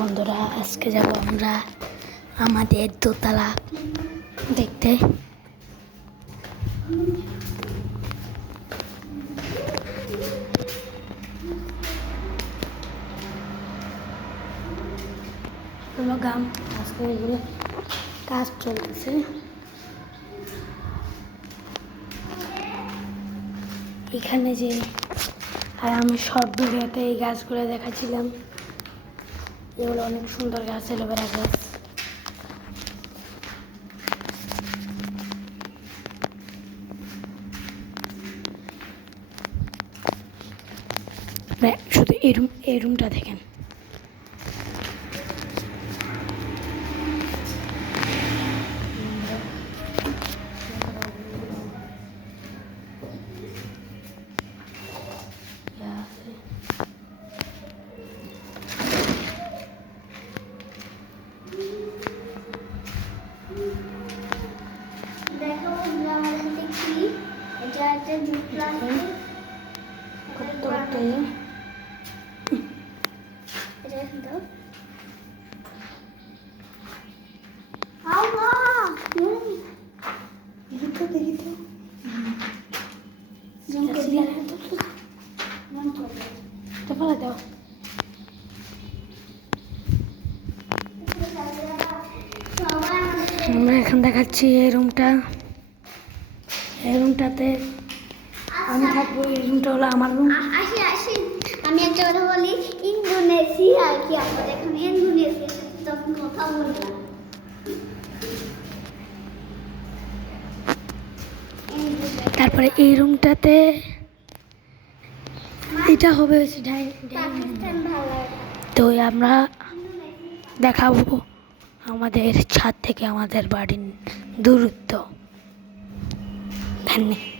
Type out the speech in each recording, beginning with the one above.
বন্ধুরা, আজকে যাব আমরা আমাদের দোতলা দেখতে। গাম আজকে এগুলো কাজ চলতেছে। এখানে যে আর আমি শর্ট ভিডিওতে এই গাছগুলো দেখাচ্ছিলাম, এগুলো অনেক সুন্দর গাছ, এলোভেরা গাছ। শুধু এই রুমটা দেখেন। দেখো আমাদের দেখি এটা একটা জুপলা এটা দাও। আমরা এখন দেখাচ্ছি এই রুমটাতে আমি থাকবো। এই রুমটা হলো আমার রুম। আসি আমি একটা কথা বলি, ইন্দোনেশিয়া কি আমরা এখন ইন্দোনেশিয়ার সাথে তখন কথা বললাম। তারপরে এই রুমটাতে এটা হবে তো আমরা দেখাবো আমাদের ছাদ থেকে আমাদের বাড়ির দূরত্ব। ধন্যবাদ।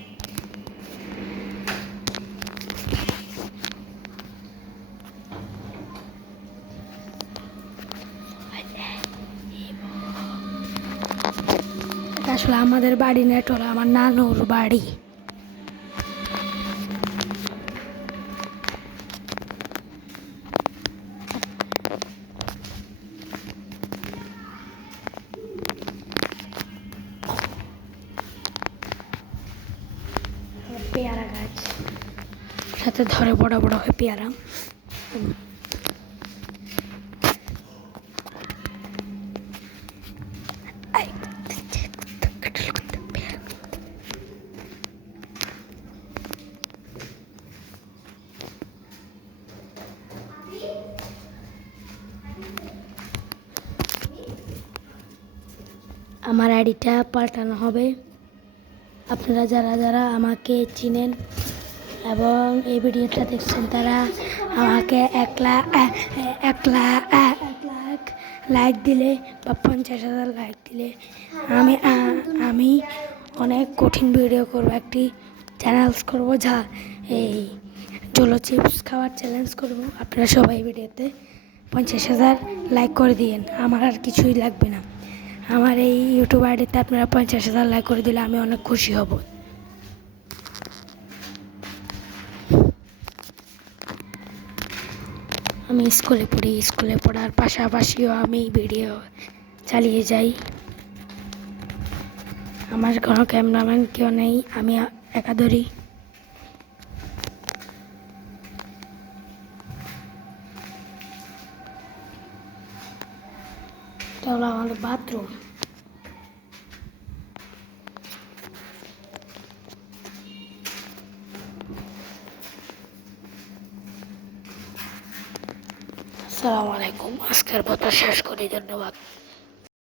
আসলে আমাদের বাড়ি না, এটা হলো আমার নানুর বাড়ি। পেয়ারা গাছ সাথে ধরে বড় বড় হয় পেয়ারা। আমার আইডিটা পাল্টানো হবে। আপনারা যারা যারা আমাকে চিনেন এবং এই ভিডিওটা দেখছেন, তারা আমাকে 1 লাখ লাইক দিলে বা 50,000 লাইক দিলে আমি অনেক কঠিন ভিডিও করবো, একটি চ্যালেঞ্জ করবো, যা এই জলো চিপস খাওয়ার চ্যালেঞ্জ করবো। আপনারা সবাই ভিডিওতে 50,000 লাইক করে দিয়েন, আমার আর কিছুই লাগবে না। আমার এই ইউটিউব আইডিতে আপনারা 50,000 লাইক করে দিলে আমি অনেক খুশি হব। আমি স্কুলে পড়ি, স্কুলে পড়ার পাশাপাশিও আমি ভিডিও চালিয়ে যাই। আমার কোনো ক্যামেরাম্যান কেউ নেই, আমি একা ধরি। এটা হলো আমাদের বাথরুম। আসসালামু আলাইকুম। আজকের মতো শেষ করি, ধন্যবাদ।